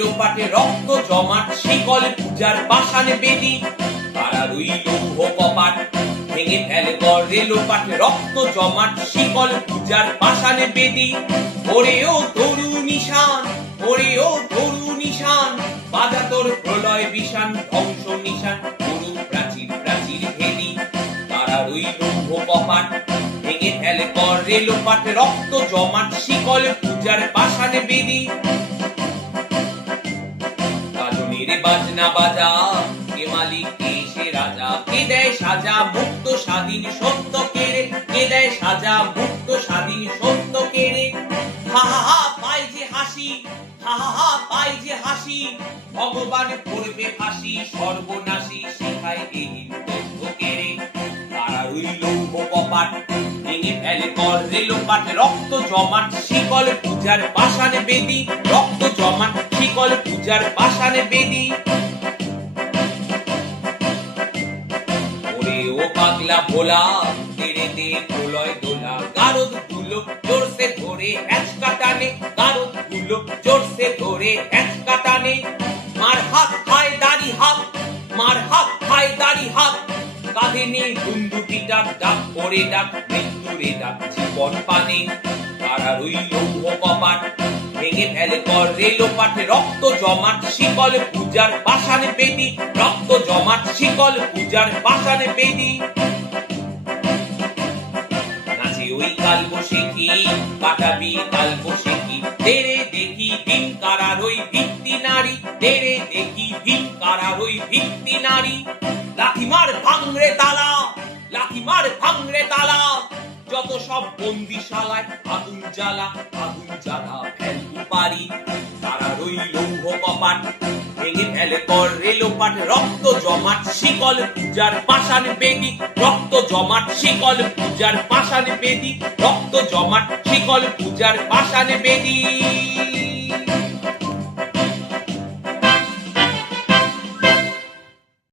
লোপাটে রক্ত জমাট শিকল পূজার পাষাণে বেদি। কারার ওই লৌহ কপাট ভেঙে ফেলে করে লোপাটে রক্ত জমাট শিকল পূজার পাষাণে বেদি। ওরে ও তরু নিশান, ওরে ও তরু নিশান, বাজা তোর প্রলয় বিষান ধ্বংস নিশান তরু প্রাচীর প্রাচীর ভেদি। কারার ওই লৌহ কপাট ভেঙে ফেলে করে লোপাটে রক্ত জমাট শিকল পূজার পাষাণে বেদি। গাজনের বাজনা বাজা, কে মালিক কে সে রাজা, কে দেয় সাজা মুক্ত স্বাধীন সত্য কেড়ে, কে দেয় সাজা মুক্ত স্বাধীন সত্য কেড়ে। হা হা হা পায় যে হাসি, হা হা হা পায় যে হাসি, ভগবান করবে ফাঁসি সর্বনাশী শেখায় এই তথ্য কেড়ে। কারার ওই লৌহ কপাট ভেঙে ফেলে করে লোপাট রক্ত জমাট শিকল পূজার পাষাণে বেদি। রক্ত জমাট শিকল পূজার পাষাণে বেদি। ওরে ও পাগলা ভোলা, তেরে দে প্রলয় দোলা, গারদ গুলো জোরসে ধরে হ্যাচকা টানে, গারদ গুলো জোরসে ধরে হ্যাচকা টানে। মার হাত খায় দাড়ি হাত, মার হাত খায় দাড়ি হাত, কাঁধে নিয়ে বন্দুকিটা ডাক করে ডাক মৃত্যুরে ডাক জীবন পানে। কারার ওই লৌহ কপাট ভেঙে ফেলে করে লোপাটে রক্ত জমাট শিকল পূজার পাষাণে বেদি। রক্ত জমাট শিকল পূজার পাষাণে বেদি। নাচে ওই কালবৈশাখী কাটাবি কালবৈশাখী, তেরে দেখি ভীম কারার ওই ভিত্তি নারী, তেরে দেখি ভীম কারার ওই ভিত্তি নারী। লাথিমার ভাঙরে তালা, লাথিমার ভাঙরে তালা, যত সব বন্দিশালায় আগুন জ্বালা, আগুন জ্বালা ফেলবো পারি। কারার ওই লৌহ কপাট ভেঙে ফেলে করে লোপাট রক্ত জমাট শিকল পূজার পাষাণে বেদি। রক্ত জমাট শিকল পূজার পাষাণে বেদি। রক্ত জমাট শিকল পূজার পাষাণে বেদি।